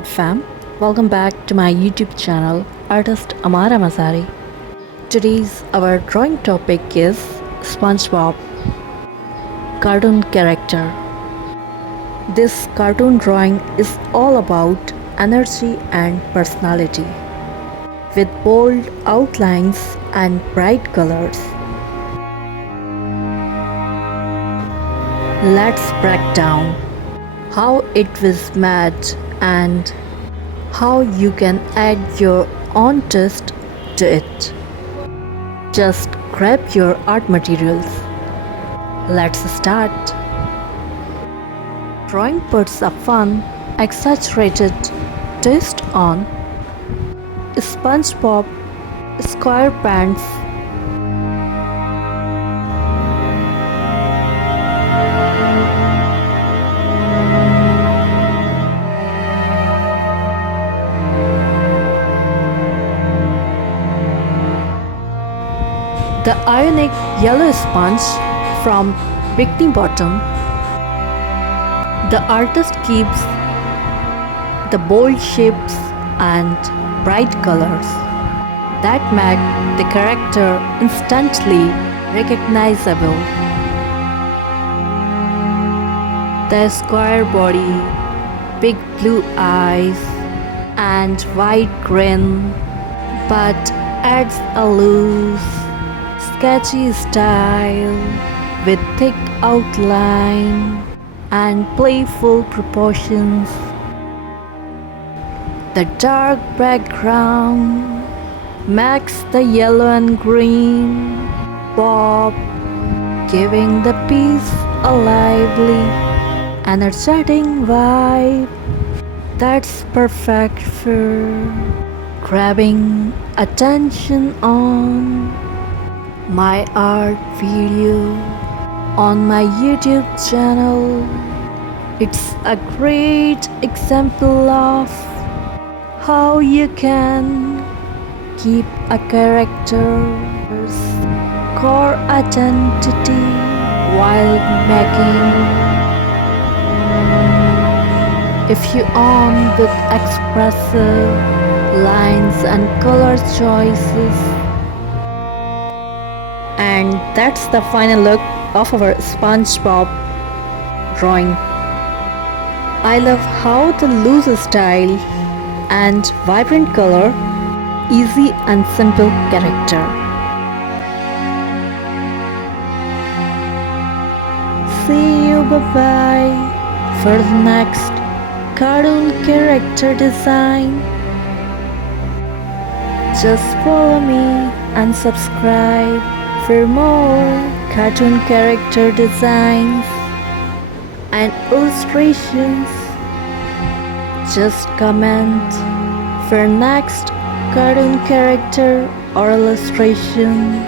art fam, welcome back to my YouTube channel Artist Amara Masari. Today's our drawing topic is SpongeBob cartoon character. This cartoon drawing is all about energy and personality with bold outlines and bright colors. Let's break down how it was made and how you can add your own twist to it. Just grab your art materials. Let's start. Drawing puts a fun, exaggerated twist on SpongeBob SquarePants. The ionic yellow sponge from Bikini Bottom. The artist keeps the bold shapes and bright colors that make the character instantly recognizable. The square body, big blue eyes, and white grin, but adds a loose, sketchy style with thick outline and playful proportions. The dark background makes the yellow and green pop, giving the piece a lively, energetic vibe that's perfect for grabbing attention on my art video on my YouTube channel. It's a great example of how you can keep a character's core identity while making if you own with expressive lines and color choices. And that's the final look of our SpongeBob drawing. I love how the loose style and vibrant color, easy and simple character. See you, bye-bye for the next cartoon character design. Just follow me and subscribe for more cartoon character designs and illustrations. Just comment for next cartoon character or illustration.